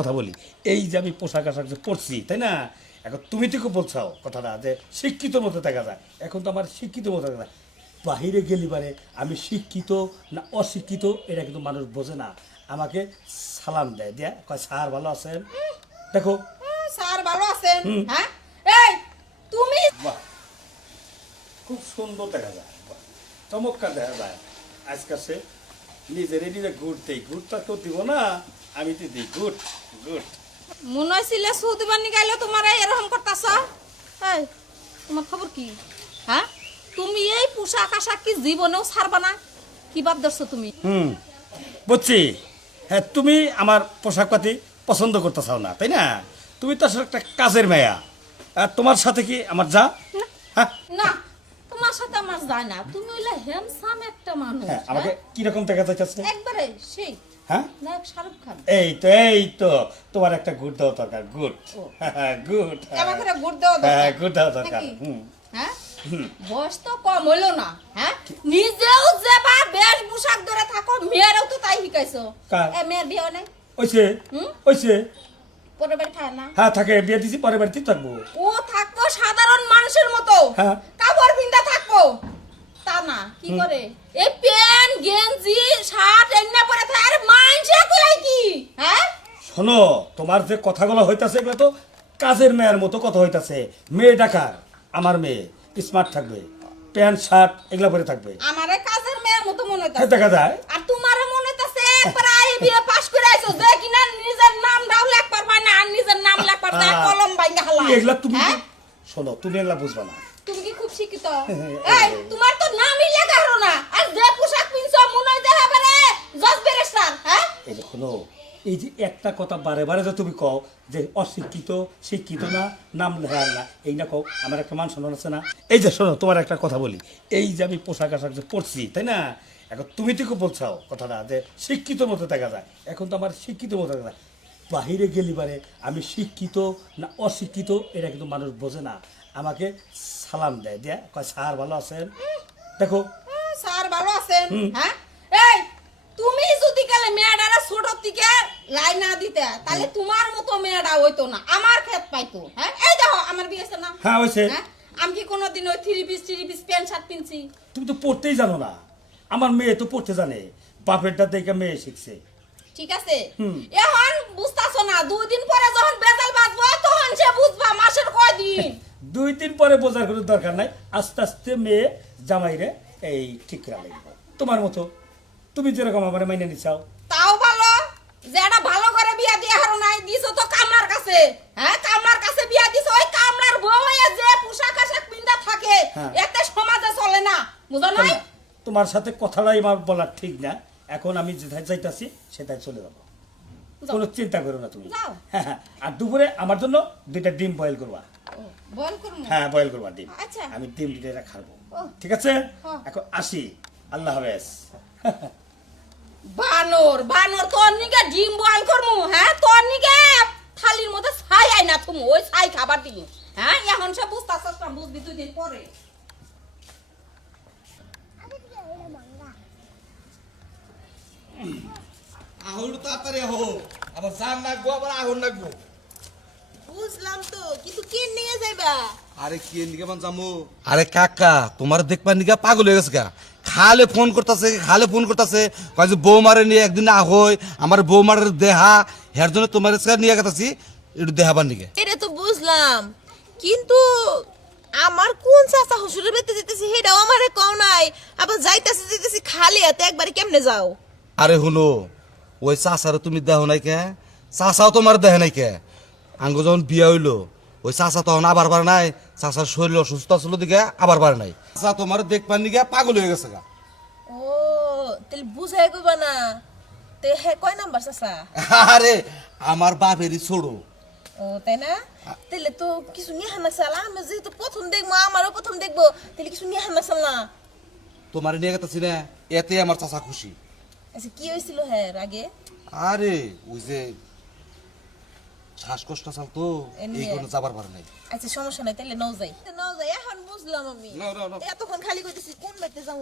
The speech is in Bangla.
কথা বলি। এই যে আমি পোশাক আশাক যে পরছি তাই না? এখন তুমি তো বলছাও কথাটা যে শিক্ষিত মতো দেখা যায়। এখন তো আমার শিক্ষিত মতো দেখা যায়। বাহিরে গেলি পারে আমি শিক্ষিত না অশিক্ষিত এটা কিন্তু মানুষ বোঝে না। আমাকে সালাম দেয় দেয়া কয় স্যার ভালো আছেন? দেখো। স্যার ভালো আছেন। হ্যাঁ? এই তুমি? খুব সুন্দর দেখা যায়। চমৎকার দেখা যায়। আজকাল সে নিজেরই নিজে ঘুর দেই ঘুরটা তো দিব না। আমি তো দিই গুড গুড। মনে হয়েছিল সৌদি বানি গাইলে তোমার এরকম করতেছ? এই তোমার খবর কি? হ্যাঁ? তুমি এই পোশাক আশাক কি জীবনেও ছাড়বা না? কি ভাব ধরছো তুমি? হুম বুঝছি। হ্যাঁ তুমি আমার পোশাক পাতি পছন্দ করতে চাও না তাই না? তুমি তো আসলে একটা কাজের মেয়া। আর তোমার সাথে কি আমার যা? হ্যাঁ? না তোমার সাথে আমার যায় না। তুমি হইলে হ্যামসাম একটা মানুষ হ্যাঁ আমাকে হ্যাঁ? কীরকম দেখা যাচ্ছে একবারে সেই। হ্যাঁ? শাহরুখ খান। এই তো এই তো। তোমার একটা গুড দরকার গুড। গুড। গুড় হ্যাঁ দরকার। গুড দরকার। হুম। হ্যাঁ? বয়স তো কম হইল না। হ্যাঁ? নিজেও বেশ পোশাক ধরে থাকো মেয়েরও তো তাই শিখাইছো। কার? এ মেয়ের বিয়ে নাই? ওইছে। ওইছে। পরে বাড়ি থাকে না? হ্যাঁ থাকে বিয়ে দিছি পরে বাড়িতে থাকব। ও থাকব সাধারণ মানুষের মতো। হ্যাঁ। কাপড় পিন্দা থাকব। না কি করে? এই প্যান্ট গেঞ্জি শার্ট এগুলা পরে থাকে। আরে মাইনসে কই কি? হ্যাঁ? শোনো তোমার যে কথাগুলো হইতাছে এগুলো তো কাজের মেয়ের মতো কথা হইতাছে। মেয়ে ডাকার আমার মেয়ে। স্মার্ট থাকবে। প্যান্ট শার্ট এগুলো পরে থাকবে। আমারে কাজের মেয়ের মতো মনে হ্যাঁ, হইতাছে দেখা যায়। আর তোমার মনে হইতাছে একবার আই বিয়ে পাস করে আইছো যে কিনা নিজের নাম দাও লেখবার পায় না আর নিজের নাম লেখবার আহ, কলম বাইঙ্গা হালা এগুলা তুমি হ্যাঁ? শোনো তুমি এগুলা বুঝবা না। তুমি শিক্ষিত। এই, তোমার তো নামই লেখা হলো না। আর যে পোশাক পিনছো মনে হয় দেখা পারে জজ ব্যারিস্টার হ্যাঁ? এই যে একটা কথা বারে বারে যে তুমি কও যে অশিক্ষিত, শিক্ষিত না, নাম লেখার না, এই না কও, আমার একটা মান সম্মান আছে না? এই যে শোনো, তোমার একটা কথা বলি। এই যে আমি পোশাক আশাক যে পরছি, তাই না? এখন তুমি তো বলছাও কথাটা যে শিক্ষিত মতো দেখা যায়। এখন তো আমার শিক্ষিত মতো দেখা যায়। বাহিরে গেলি পারে আমি শিক্ষিত না অশিক্ষিত এটা কিন্তু মানুষ বোঝে না। আমাকে সালাম দেয় দেয়া কয় স্যার ভালো আছেন? দেখো। হুম, স্যার ভালো আছেন। হ্যাঁ? এই তুমি যদি গেলে মেয়েটারা ছোট থেকে লাই না দিতে তাহলে তোমার মতো মেয়েটা হইতো না আমার ক্ষেত পাইতো। হ্যাঁ? এই দেখো আমার বিয়ে না? হ্যাঁ হয়েছে। হ্যাঁ? আমি কি কোনোদিন ওই three piece three piece pant shirt পিনছি? তুমি তো পড়তেই জানো না। আমার মেয়ে তো পড়তে জানে। বাপেরটা দেখে মেয়ে শিখছে। ঠিক আছে? এখন বুঝতাছো না দুই দিন পরে যখন বেজাল বাজবো তখন সে বুঝবা মাসের কয় দিন দুই দিন পরে বোঝার কোনো দরকার নাই। আস্তে আস্তে মেয়ে জামাইরে এই ঠিক লাগবে। তোমার মতো। তুমি যেরকম আমার মাইনে নিচ্ছাও তাও ভালো? যে একটা ভালো করে বিয়া দিয়ে হারো নাই দিছো তো কামলার কাছে। হ্যাঁ কামলার কাছে বিয়া দিছো ওই কামলার বউ হয়ে যে পোশাক আশাক পিন্দা থাকে হ্যাঁ। এতে সমাজে চলে না। বুঝো নাই? তোমার সাথে কথাটাই আমার বলার ঠিক না। এখন আমি যেটাই চাইতাছি সেটাই চলে যাব। কোনো চিন্তা করো না তুমি। হ্যাঁ হ্যাঁ। আর দুপুরে আমার জন্য দুইটা ডিম বয়েল করবা। হ্যাঁ বয়েল করবা ডিম। আচ্ছা। আমি ডিম দুইটা খাব। ঠিক আছে। এখন আসি। আল্লাহ হাফেজ। বানর বানর তোর নিকে ডিম বয়েল করমু হ্যাঁ? তোর নিকে থালির মধ্যে ছাই আই না তুমি ওই ছাই খাবার দিমু। হ্যাঁ এখন সে বুঝতাছস না বুঝবি দুই দিন পরে। আহুল তাড়াতাড়ি আহো। আবার জান নাকবো আবার আগুন নাকবো বুঝলাম তো কিন্তু কে নিয়ে যাইবা? আরে কি নিকে মান জামু? আরে কাকা তোমার দেখবার নিকে পাগল হয়ে গেছে কা খালে ফোন করতেছে খালে ফোন করতেছে। কয় যে বৌমারে নিয়ে একদিন আহই আমার বৌমারের দেহা হের জন্য তোমার কাছে নিয়ে গেতাছি একটু দেহাবার নিকে এটা তো বুঝলাম কিন্তু আমার কোন চাচা শ্বশুরের বেতে যেতেছি সেটাও আমারে কও নাই। আবার যাইতাছি যেতেছি খালি হাতে একবারে কেমনে যাও? আরে হলো ওই চাষারে তুমি দেহ নাই কে? চাষাও তোমার দেহ নাই কে? আঙ্গ যখন বিয়া হইল ওই চাষা তখন আবার পারে নাই চাষার শরীর অসুস্থ ছিল দিকে আবার পারে নাই। চাষা তোমার দেখবার নিকে পাগল হয়ে গেছে গা। ও তাহলে বুঝাই কইবা না। তে হে কয় নাম্বার চাচা? আরে আমার বাপেরই ছোড়ো ও তাই না? তাহলে তো কিছু নিয়ে হানা চাল আমি যেহেতু প্রথম দেখব আমারও প্রথম দেখব তাহলে কিছু নিয়ে হানা চাল। না তোমার নিয়ে গেতেছি না এতে আমার চাচা খুশি। আচ্ছা কি হয়েছিল হ্যাঁ আগে আরে ওই যে শ্বাসকষ্ট চাল তো? এই কোনো যাবার পারে নাই আচ্ছা সমস্যা নাই তাহলে নও যাই নও যাই এখন বুঝলাম আমি। এতক্ষণ খালি কইতেছি কোন বাড়িতে যাব